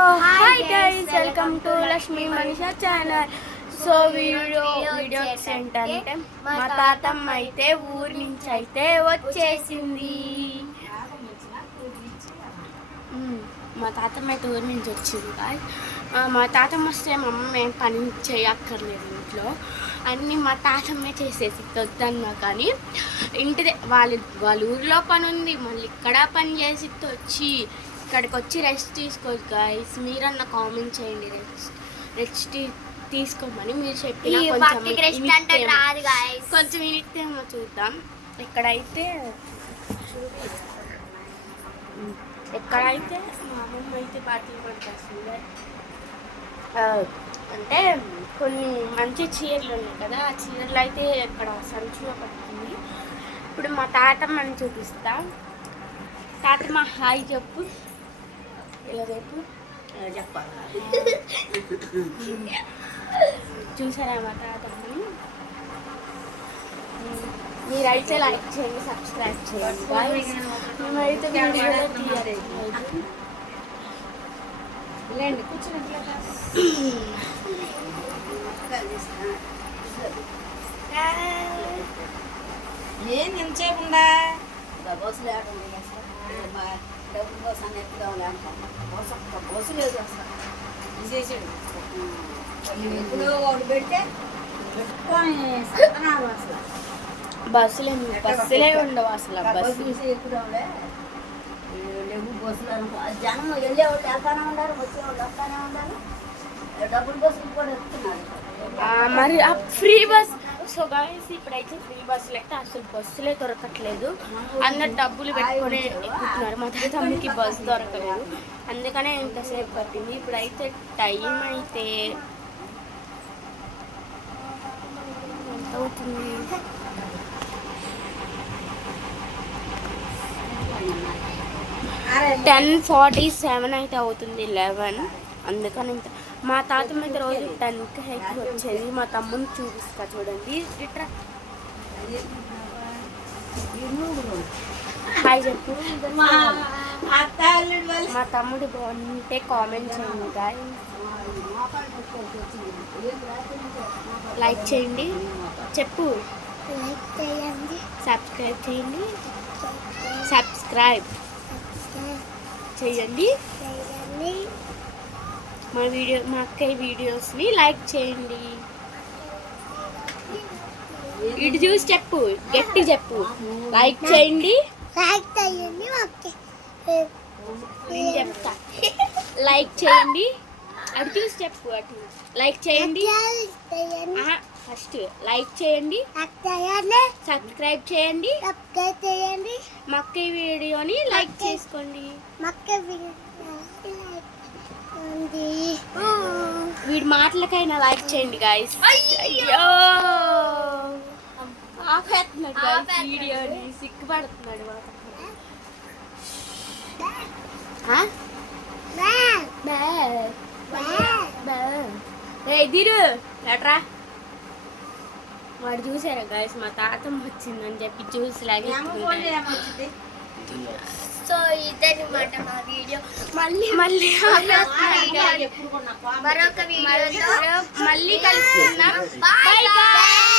Hi guys, welcome to Lakshmi Manisha channel. So videos ఏంటంటే మా తాతమ్మ అయితే ఊరి నుంచి అయితే వచ్చేసింది. మా తాతమ్మ అయితే ఊరి నుంచి వచ్చింది. మా తాతమ్మ వస్తే మా అమ్మ ఏం పని చేయక్కర్లేదు, ఇంట్లో అన్నీ మా తాతమ్మే చేసేసి వద్దన్నా. కానీ ఇంటిదే వాళ్ళ ఊరిలో పని ఉంది, మళ్ళీ ఇక్కడ పని చేసి వచ్చి ఇక్కడికి వచ్చి రెస్ట్ తీసుకోవచ్చు గైస్. మీరన్నా కామెంట్ చేయండి, రెస్ట్ తీసుకోమని మీరు చెప్పిన కొంచెం వినితేమో చూద్దాం. ఎక్కడైతే మా అమ్మమ్మ అయితే బాటిల్ పడుతుంది. అంటే కొన్ని మంచి చీరలు ఉన్నాయి కదా, ఆ చీరలు అయితే ఇక్కడ సంచులో పడుతుంది. ఇప్పుడు మా తాతమ్మని చూపిస్తా. తాతమ్మ హాయ్ చెప్పు. ఇలా రేపు చెప్పాలి. చూసారా మా తాతమ్మని? మీరైతే లైక్ చేయండి, సబ్స్క్రైబ్ చేయండి. మేమైతే ఏం ఎంతసేపుందా బస్సు లేకుండా డబ్బుల కోసం ఎక్కుదాం లేకపోతే బస్సు లేదు అసలు తీసేసాడు. ఎప్పుడో ఒకటి పెడితే పెట్టుకొని అసలు బస్సులే ఉండవు అసలు. బస్సు తీసి ఎక్కుదాంలే లేవు బస్సులు అనుకో. జనం వెళ్ళేవాళ్ళు వెళ్తానే ఉండాలి, వచ్చేవాళ్ళు వస్తానే ఉండాలి. డబ్బుల బస్సులు కూడా ఎక్కుతున్నారు మరి ఫ్రీ బస్. సో గాయస్, ఇప్పుడైతే ఫ్రీ బస్సులు అయితే అసలు బస్సులే దొరకట్లేదు. అందరు డబ్బులు పెట్టుకొని ఎక్కుతున్నారు. మా తాతమ్మకి బస్సు దొరకలేదు, అందుకనే ఇంతసేపు పట్టింది. ఇప్పుడైతే టైం అయితే ఎంత అవుతుంది? 10:47 అయితే అవుతుంది, 11. అందుకని మా తాతమ్మ అయితే రోజు 10కి హైకి వచ్చేది. మా తమ్ముని చూపిస్తా చూడండి. ఇట్రా హాయ్ చెప్పు. మా తమ్ముడు బాగుంటే కామెంట్ చేయండి గాయ్స్. లైక్ చేయండి, చెప్పు. లైక్ చేయండి, సబ్స్క్రైబ్ చేయండి, సబ్స్క్రైబ్ చేయండి. మా అక్కయ్య వీడియోస్ని లైక్ చేయండి. ఇటు చూసి చెప్పు, గట్టి చెప్పు. లైక్ చేయండి, లైక్ చేయండి. నేను చెప్తా. లైక్ చేయండి, అటు చూసి చెప్పు. అటు లైక్ చేయండి. ఫస్ట్ లైక్ చేయండి, సబ్స్క్రైబ్ చేయండి. మా అక్కయ్య వీడియోని లైక్ చేసుకోండి. వీడి మాటలకైనా లైక్ చేయండి గాయస్. అయ్యో ఆపేస్తున్నాడు గాయస్ వీడియోని, సిగ్గుపడుతున్నాడు. దిరు ఎట్రా. వాడు చూసారా గాయస్, మా తాతమ్మ వచ్చిందని చెప్పి చూసి లాగే. సో ఇదన్నమాట మా వీడియో. మరొక వీడియో మళ్ళీ కలుసుకుందాం. బాయ్.